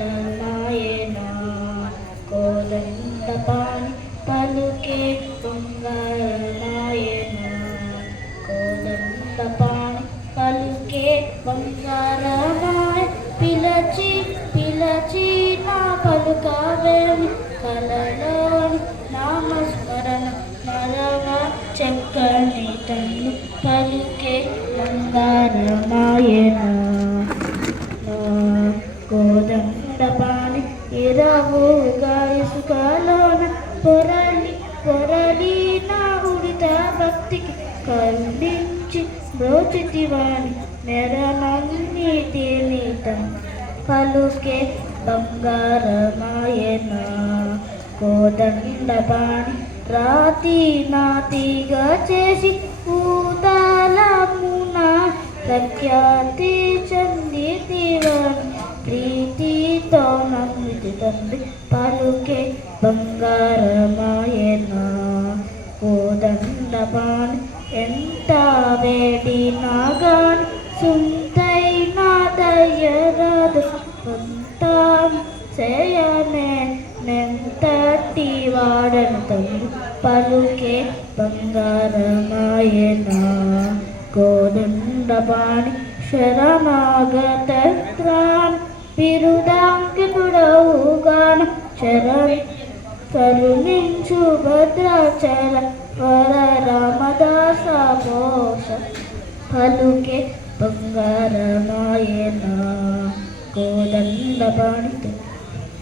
బంగారమాయనా కోదండపాణి పలుకే బంగారమాయనా కోదండపాణి పలుకే బంగారమాయ పిలచి పిలచి నా పలుకవేమి కలలోని నామస్మరణ మరవ చక్కని తన్ను పలుకే బంగారమాయనా కోదండపాణి ఇరవుగా ఇసుకలోన పొరలి పొరలి నా ఉడిత భక్తికి కరుణించి బ్రోచితివాణి మెరనన్నిటిని పలుకే బంగారమాయనా కోదండపాణి రాతి నాతిగా చేసి పూతలమున ప్రఖ్యాతి చందితివాణి ప్రీతితో నమ్మితి తండ్రి పలుకే బంగారమాయనా కోదండపాణి ఎంత వేడినా గాని సుంతైనా దయ్యరాదు సొంతం చేయనే నెంతటి వాడను తండ్రి పలుకే బంగారమాయనా కోదండపాణి శరణాగతం బిరుదాంకితుడవుగాన శరణి కరుణించు భద్రాచల వర రామదాస పోష పలుకే బంగారమాయనా కోదండపాణి